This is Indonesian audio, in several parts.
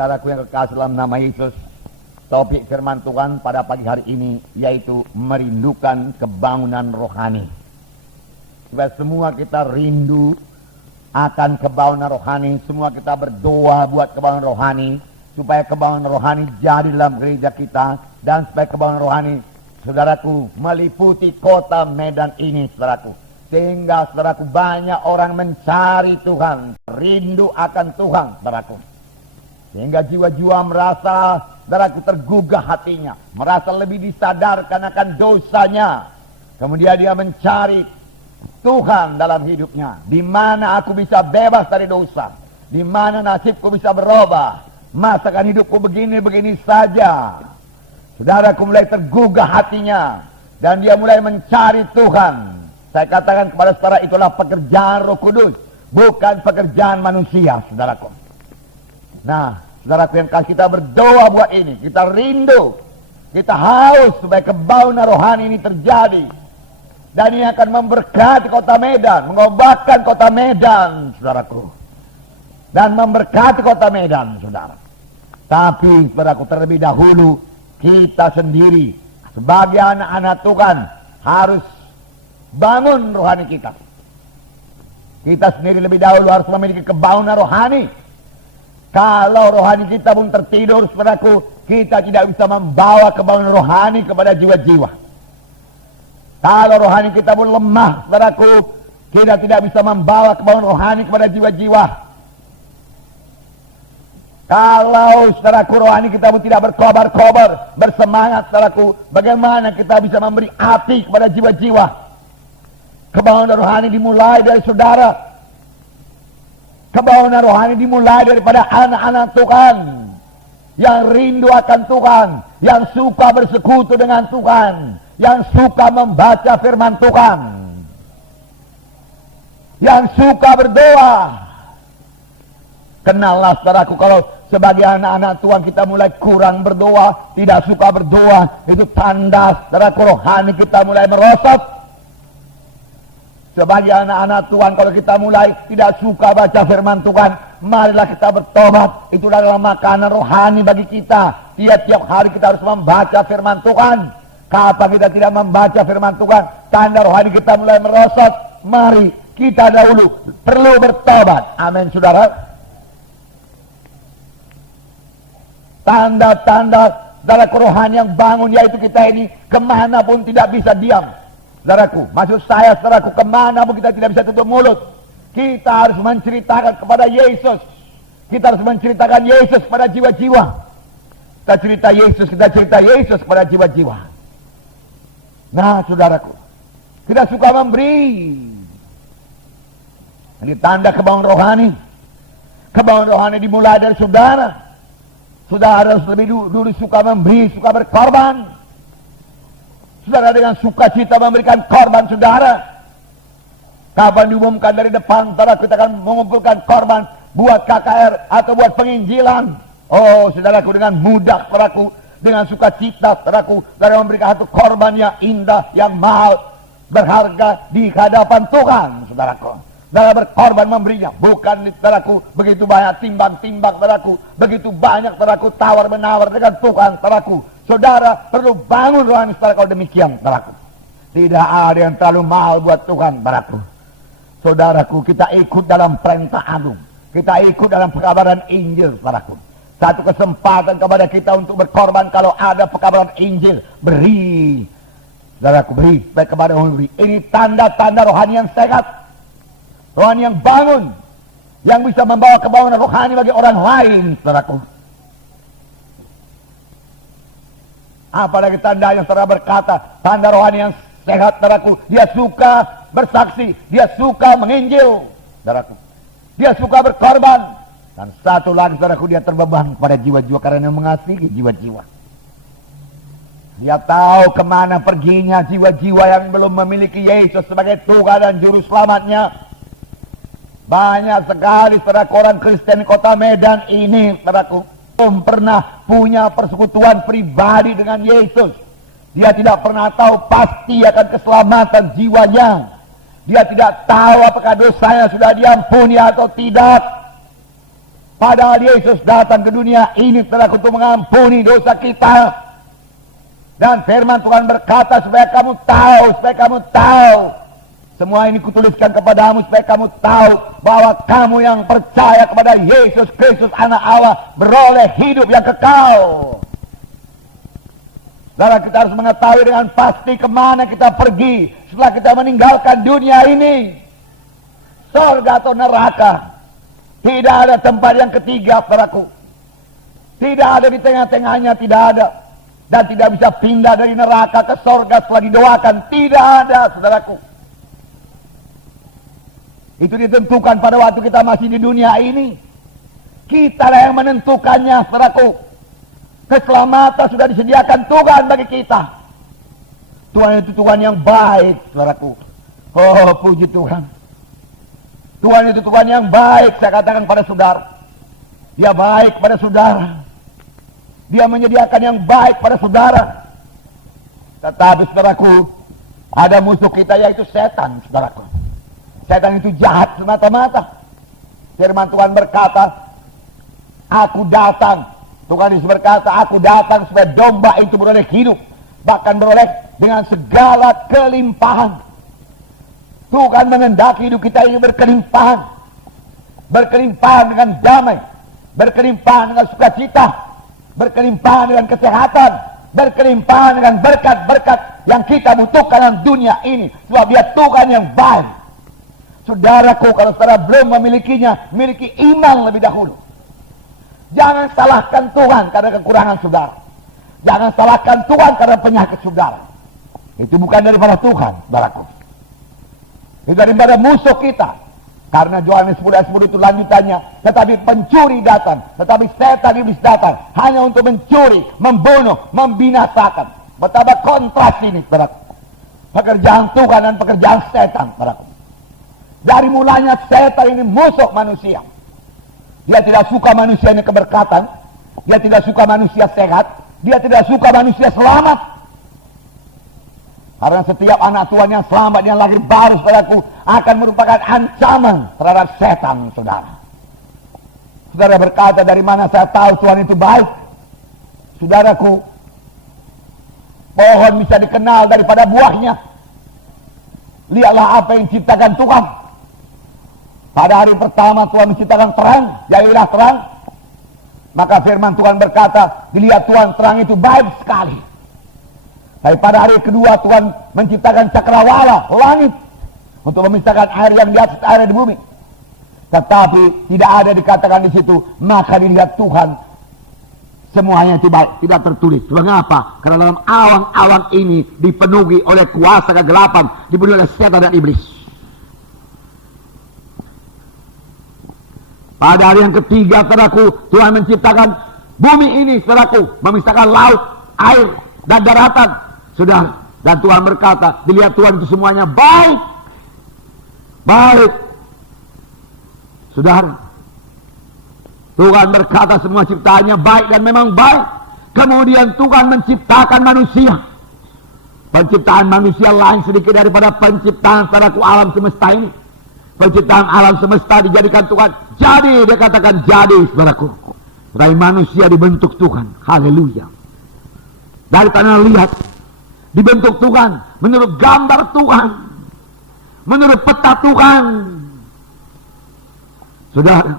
Saudaraku yang kekasih dalam nama Yesus, topik firman Tuhan pada pagi hari ini yaitu merindukan kebangunan rohani. Supaya semua kita rindu akan kebangunan rohani, semua kita berdoa buat kebangunan rohani, supaya kebangunan rohani jadi dalam gereja kita, dan supaya kebangunan rohani, saudaraku, meliputi kota Medan ini, saudaraku. Sehingga, saudaraku, banyak orang mencari Tuhan, rindu akan Tuhan, saudaraku. Sehingga jiwa-jiwa merasa, saudaraku, tergugah hatinya, merasa lebih disadarkan akan dosanya. Kemudian dia mencari Tuhan dalam hidupnya. Di mana aku bisa bebas dari dosa? Di mana nasibku bisa berubah? Masakan hidupku begini-begini saja. Saudaraku mulai tergugah hatinya, dan dia mulai mencari Tuhan. Saya katakan kepada saudara, itulah pekerjaan Roh Kudus, bukan pekerjaan manusia, saudaraku. Nah, saudaraku yang kasih, kita berdoa buat ini. Kita rindu, kita haus supaya kebangunan rohani ini terjadi. Dan ini akan memberkati kota Medan, mengobatkan kota Medan, saudaraku. Dan memberkati kota Medan, saudara. Tapi, saudaraku, terlebih dahulu, kita sendiri, sebagai anak-anak Tuhan, harus bangun rohani kita. Kita sendiri lebih dahulu harus memiliki kebangunan rohani. Kalau rohani kita pun tertidur, saudaraku, kita tidak bisa membawa kebangunan rohani kepada jiwa-jiwa. Kalau rohani kita pun lemah, saudaraku, kita tidak bisa membawa kebangunan rohani kepada jiwa-jiwa. Kalau, saudaraku, rohani kita pun tidak berkobar-kobar, bersemangat, saudaraku, bagaimana kita bisa memberi api kepada jiwa-jiwa? Kebangunan rohani dimulai dari saudara. Kebangunan rohani dimulai daripada anak-anak Tuhan yang rindu akan Tuhan, yang suka bersekutu dengan Tuhan, yang suka membaca firman Tuhan, yang suka berdoa. Kenallah, saudaraku, kalau sebagai anak-anak Tuhan kita mulai kurang berdoa, tidak suka berdoa, itu tanda, saudaraku, rohani kita mulai merosot. Sebagai anak-anak Tuhan, kalau kita mulai tidak suka baca firman Tuhan, marilah kita bertobat. Itu adalah makanan rohani bagi kita. Tiap-tiap hari kita harus membaca firman Tuhan. Kapan kita tidak membaca firman Tuhan, tanda rohani kita mulai merosot. Mari kita dahulu perlu bertobat. Amin, saudara. Tanda-tanda dalam rohani yang bangun, yaitu kita ini kemanapun tidak bisa diam. Saudaraku, maksud saya, saudaraku, kemana pun kita tidak bisa tutup mulut. Kita harus menceritakan kepada Yesus. Kita harus menceritakan Yesus pada jiwa-jiwa. Kita cerita Yesus pada jiwa-jiwa. Nah, saudaraku, kita suka memberi. Ini tanda kebangunan rohani. Kebangunan rohani dimulai dari saudara. Saudara harus lebih dulu suka memberi, suka berkorban. Saudara dengan sukacita memberikan korban saudara. Kapan diumumkan dari depan, saudara, kita akan mengumpulkan korban buat KKR atau buat penginjilan. Oh, saudaraku, dengan mudah, saudaraku, dengan sukacita, saudaraku, saudara memberikan satu korban yang indah, yang mahal, berharga di hadapan Tuhan, saudaraku. Saudara berkorban memberinya, bukan, saudaraku, begitu banyak timbang-timbang, saudaraku, begitu banyak, saudaraku, tawar-menawar dengan Tuhan, saudaraku. Saudara perlu bangun rohani, saudara, kalau demikian, saudaraku. Tidak ada yang terlalu mahal buat Tuhan, saudaraku. Saudaraku, kita ikut dalam perintah agung. Kita ikut dalam pekabaran Injil, saudaraku. Satu kesempatan kepada kita untuk berkorban kalau ada pekabaran Injil. Beri, saudaraku, beri supaya kepada orang beri. Ini tanda-tanda rohani yang sehat, rohani yang bangun, yang bisa membawa kebangunan rohani bagi orang lain, saudaraku. Apalagi tanda yang saudara berkata, tanda rohani yang sehat, saudaraku. Dia suka bersaksi, dia suka menginjil, saudaraku. Dia suka berkorban. Dan satu lagi, saudaraku, dia terbeban kepada jiwa-jiwa karena mengasihi jiwa-jiwa. Dia tahu kemana perginya jiwa-jiwa yang belum memiliki Yesus sebagai Tuhan dan Juru Selamatnya. Banyak sekali, saudaraku, orang Kristen di kota Medan ini, saudaraku, belum pernah punya persekutuan pribadi dengan Yesus. Dia tidak pernah tahu pasti akan keselamatan jiwanya. Dia tidak tahu apakah dosanya sudah diampuni atau tidak. Padahal Yesus datang ke dunia ini telah untuk mengampuni dosa kita. Dan firman Tuhan berkata supaya kamu tahu. Semua ini kutuliskan kepadamu supaya kamu tahu bahwa kamu yang percaya kepada Yesus Kristus anak Allah beroleh hidup yang kekal. Saudara, kita harus mengetahui dengan pasti kemana kita pergi setelah kita meninggalkan dunia ini. Surga atau neraka. Tidak ada tempat yang ketiga, saudaraku. Tidak ada di tengah-tengahnya, tidak ada. Dan tidak bisa pindah dari neraka ke surga setelah didoakan. Tidak ada, saudaraku. Itu ditentukan pada waktu kita masih di dunia ini. Kita lah yang menentukannya, saudaraku. Keselamatan sudah disediakan Tuhan bagi kita. Tuhan itu Tuhan yang baik, saudaraku. Oh, puji Tuhan. Tuhan itu Tuhan yang baik, saya katakan pada saudara. Dia baik pada saudara. Dia menyediakan yang baik pada saudara. Tetapi saudaraku, ada musuh kita yaitu setan, saudaraku. Setan itu jahat semata-mata. Firman Tuhan berkata, aku datang. Tuhan Yesus berkata, aku datang supaya domba itu beroleh hidup. Bahkan beroleh dengan segala kelimpahan. Tuhan mengendaki hidup kita ini berkelimpahan. Berkelimpahan dengan damai. Berkelimpahan dengan sukacita. Berkelimpahan dengan kesehatan. Berkelimpahan dengan berkat-berkat yang kita butuhkan dalam dunia ini. Sebab dia Tuhan yang baik. Saudaraku, kalau saudara belum memilikinya, miliki iman lebih dahulu. Jangan salahkan Tuhan karena kekurangan saudara. Jangan salahkan Tuhan karena penyakit saudara. Itu bukan daripada Tuhan, saudaraku. Itu daripada musuh kita. Karena Yohanes 10 ayat 10 itu lanjutannya. Tetapi pencuri datang. Tetapi setan iblis datang. Hanya untuk mencuri, membunuh, membinasakan. Betapa kontras ini, saudaraku. Pekerjaan Tuhan dan pekerjaan setan, saudaraku. Dari mulanya setan ini musuh manusia. Dia tidak suka manusianya keberkatan. Dia tidak suka manusia sehat. Dia tidak suka manusia selamat. Karena setiap anak Tuhan yang selamat, yang lahir baru, saudaraku, akan merupakan ancaman terhadap setan, saudara. Saudara berkata, dari mana saya tahu Tuhan itu baik? Saudaraku, pohon bisa dikenal daripada buahnya. Lihatlah apa yang diciptakan Tuhan. Pada hari pertama Tuhan menciptakan terang, jadilah terang. Maka firman Tuhan berkata, dilihat Tuhan terang itu baik sekali. Tapi pada hari kedua Tuhan menciptakan cakrawala, langit, untuk memisahkan air yang di atas air di bumi. Tetapi tidak ada dikatakan di situ, maka dilihat Tuhan semuanya itu baik, tidak tertulis. Mengapa? Karena dalam awang-awang ini dipenuhi oleh kuasa kegelapan, dipenuhi oleh setan dan iblis. Pada hari yang ketiga, saudaraku, Tuhan menciptakan bumi ini, saudaraku, memisahkan laut, air, dan daratan. Sudah, dan Tuhan berkata, dilihat Tuhan itu semuanya baik. Baik. Saudara, Tuhan berkata semua ciptaannya baik dan memang baik. Kemudian Tuhan menciptakan manusia. Penciptaan manusia lain sedikit daripada penciptaan, saudaraku, alam semesta ini. Penciptaan alam semesta dijadikan Tuhan. Jadi, dia katakan jadi, saudaraku. Dari manusia dibentuk Tuhan. Haleluya. Dari tanah liat dibentuk Tuhan. Menurut gambar Tuhan. Menurut peta Tuhan. Saudara.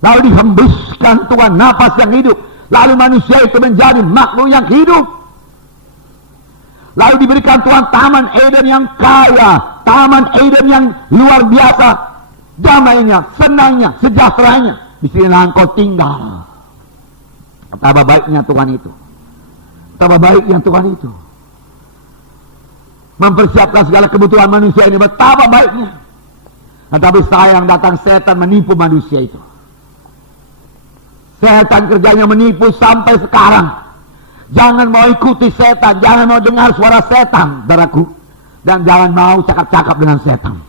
Lalu dihembuskan Tuhan napas yang hidup. Lalu manusia itu menjadi makhluk yang hidup. Lalu diberikan Tuhan Taman Eden yang kaya. Taman Eden yang luar biasa. Damainya, senangnya, sejahteranya. Di sinilah engkau tinggal. Betapa baiknya Tuhan itu. Betapa baiknya Tuhan itu. Mempersiapkan segala kebutuhan manusia ini. Betapa baiknya. Tetapi sayang datang setan menipu manusia itu. Setan kerjanya menipu sampai sekarang. Jangan mau ikuti setan. Jangan mau dengar suara setan, saudaraku. Dan jangan mau cakap-cakap dengan setan.